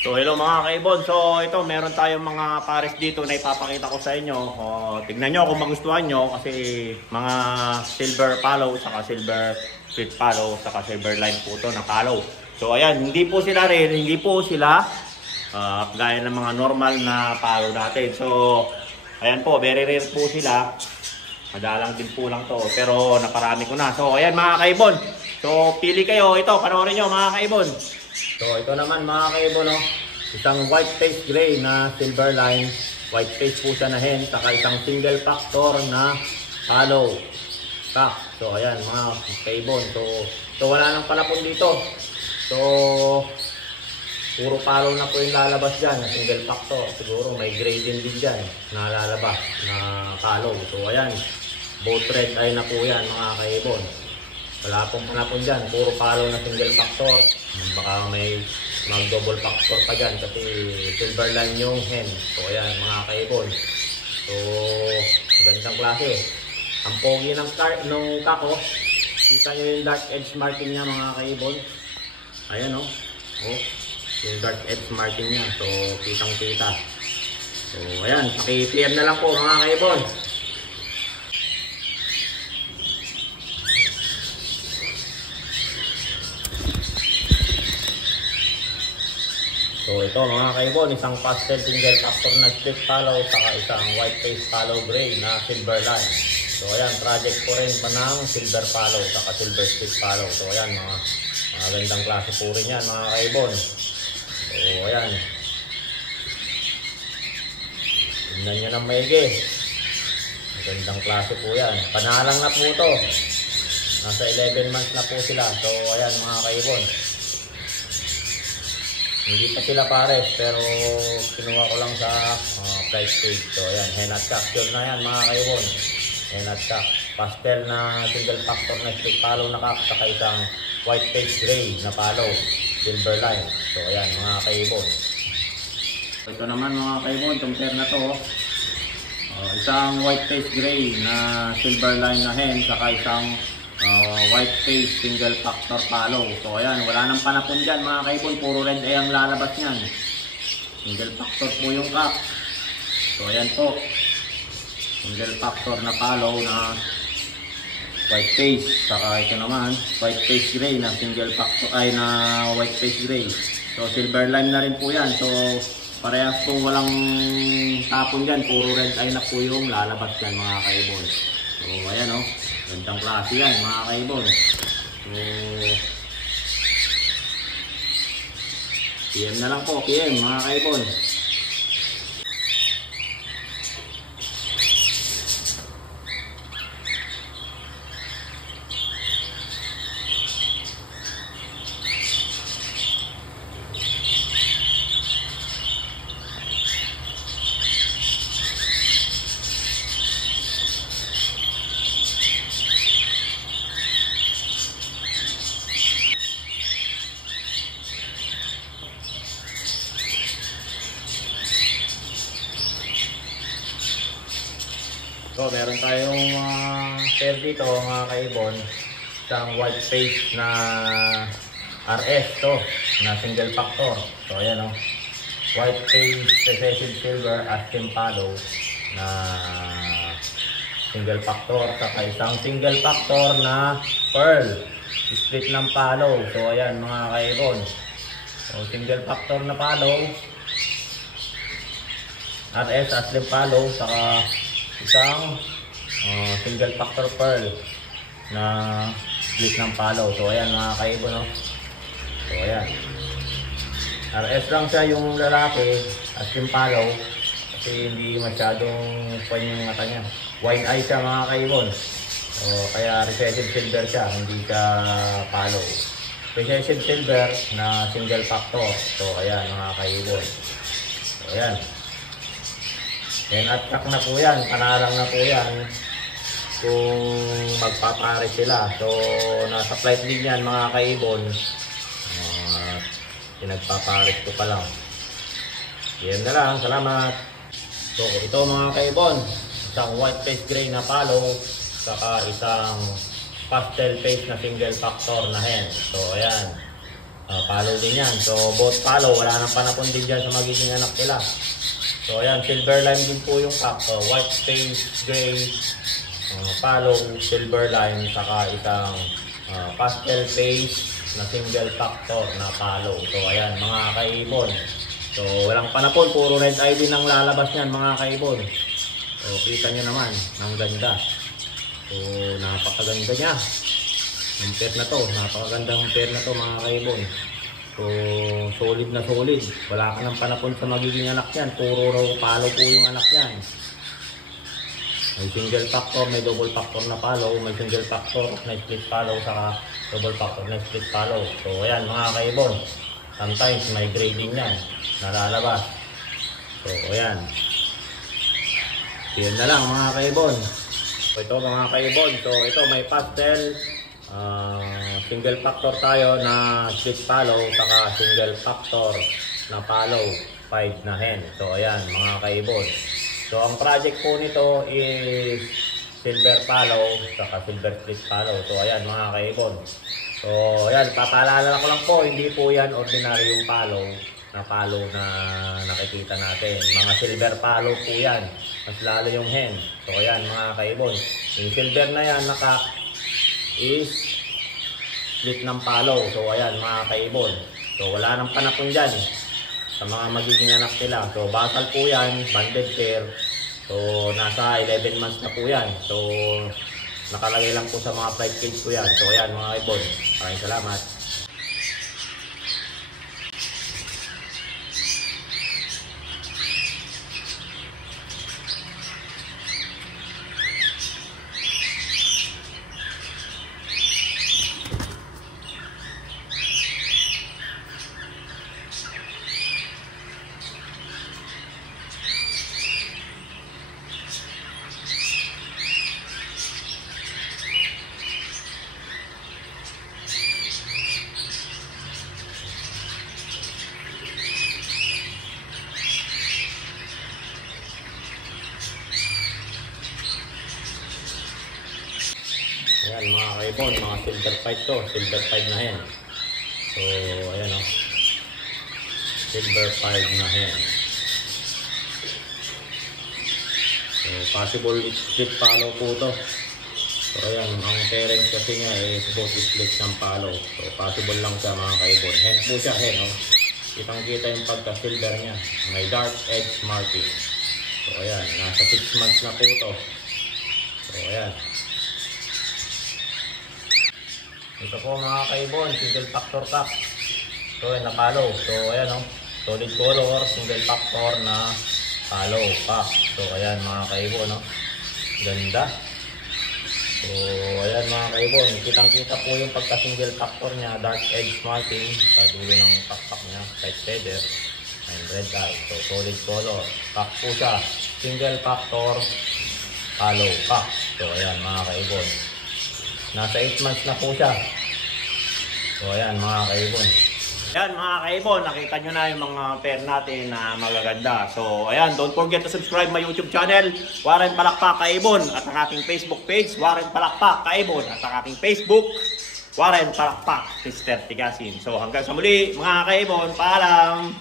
So hello mga kaibon. So ito meron tayong mga pares dito na ipapakita ko sa inyo. Tignan nyo kung magustuhan nyo kasi mga silver follow saka silver sweet follow saka silver line po ito na follow. So ayan, hindi po sila gaya ng mga normal na follow natin. So ayan po, very rare po sila. Madalang din po lang to pero naparami ko na. So ayan mga kaibon. So pili kayo, ito panoorin nyo mga kaibon. So ito naman mga kaibon, no? Isang white face gray na silver line, white face po siya na hen, saka isang single factor na follow cock. So ayan mga kaibon. So wala nang palapon dito. So puro follow na po yung lalabas dyan, single factor. Siguro may gray din dyan na lalabas na follow. So ayan, both red eye na po yan mga kaibon. Wala pong panapon dyan, puro follow na single factor. Baka may mag-double factor pa dyan kasi silver line yung hen. So ayan mga kaibon. So gandang klase. Ang pogi ng kako. Kita nyo yung dark edge marking niya mga kaibon. Ayan o. Yung dark edge marking niya. So kitang kita. So ayan, paki-PM na lang po mga kaibon. So ito mga kaibon, isang pastel single factor na split follow saka isang white face follow gray na silver line. So ayan, project ko rin pa ng silver follow saka silver split follow. So ayan, mga gandang klase po rin yan mga kaibon. So ayan, tingnan nyo ng maigi. Gandang klase po yan. Panalang na po ito. Nasa 11 months na po sila. So ayan mga kaibon, hindi pa sila pares pero kinuha ko lang sa flight stage. So ayan, hen at cock. Yun na yan mga kaibon. Hen at cock. Pastel na single factor na split follow na cock saka isang white face gray na follow silver line. So ayan mga kaibon. Ito naman mga kaibon, itong pair na to. Isang white face gray na silver line na hen saka isang white face single factor follow. So ayan, wala nang panapon dyan mga kaibon, puro red eye ang lalabas nyan. Single factor po yung cock. So ayan po, single factor na follow na white face. Saka ito naman white face gray na single factor ay na white face gray. So silver line na rin po yan. So parehas po walang tapon dyan, puro red eye na po yung lalabas dyan mga kaibon. So ayan o, gandang klase yan mga kaibon. So PM na lang po, PM mga kaibon. So meron tayong pair dito mga kaibon, isang white face na RS to na single factor. So ayan o, white face recessive silver Aspen follow na single factor saka isang single factor na pearl split ng follow. So ayan mga kaibon, so single factor na follow RS Aspen follow saka isang single factor pearl na split ng follow. So ayan mga kaibon no? So ayan, RS lang siya yung lalaki at yung follow kasi hindi masyadong pan yung mata niya. Wine eye siya mga kaibon. So kaya recessive silver siya, hindi siya follow. Recessive silver na single factor. So ayan mga kaibon. So ayan, hen at cock na po yan, panalang na po yan kung magpapare sila. So nasa flight din yan mga kaibon. Pinagpapares ko pa lang. Yan na lang, salamat. So ito mga kaibon, isang white face gray na follow saka isang pastel face na single factor na hen. So ayan, Palo din yan. So both palo, wala nang panapon din dyan sa magiging anak nila. So ayan, silver line din po yung pack. White space, gray, palo, silver line, saka isang pastel face na single factor na palo. So ayan mga kaibon. So walang panapon, puro red ID nang lalabas yan mga kaibon. So kita nyo naman, ang ganda. So napakaganda niya. Ang pair na to, napakagandang pair na to mga kaibon. So solid na solid. Wala ka ng panapon sa magiging anak yan. Puro raw palo po yung anak yan. May single factor, may double factor na palo, may single factor na split palo, saka double factor na split palo. So ayan mga kaibon. Sometimes may grading yan, nalalabas. So ayan. Yan na lang mga kaibon. So ito mga kaibon. So ito may pastel. Single factor tayo na split palo, saka single factor na palo, 5 na hen. So ayan mga kaibon. So ang project po nito is silver palo, saka silver split palo. So ayan mga kaibon. So ayan, papaalala ko lang po, hindi po yan ordinary yung palo na nakikita natin. Mga silver palo po yan, mas lalo yung hen. So ayan mga kaibon, yung silver na yan naka is split ng palo. So ayan mga kaibon. So wala nang panapon dyan sa mga magiging anak nila. So basal po yan, banded pair. So nasa 11 months na po yan. So nakalagay lang po sa mga flight cage po yan. So ayan mga kaibon, maraming salamat. Ayan mga kaibon, mga silver 5 to, silver 5 na hen. So ayan o, silver 5 na hen. So possible split palo po to. So ayan, ang parents kasi nga supposed to split ng palo. So possible lang siya mga kaibon. Hen po siya, hen o. Kitang kita yung pagka silver niya. May dark edge marking. So ayan, nasa 6 months na po to. So ayan. Ito po mga kaibon, single factor pack. So ayan, na palo. So ayan o, solid color, single factor na palo pack. So ayan mga kaibon o, ganda. So ayan mga kaibon, kitang kita po yung pagka single factor niya, dark edge marking sa dulo ng pakpak niya, tight feather, and red eye. So solid color, pack po siya, single factor palo pack. So ayan mga kaibon, nasa 8 months na po siya. So ayan mga kaibon. Ayan mga kaibon, nakita nyo na yung mga pair natin na magaganda. So ayan, don't forget to subscribe my YouTube channel, Warren Palakpak Kaibon. At ang ating Facebook page, Warren Palakpak Kaibon. At ang ating Facebook, Warren Palakpak Mr. Tigasin. So hanggang sa muli mga kaibon, paalam!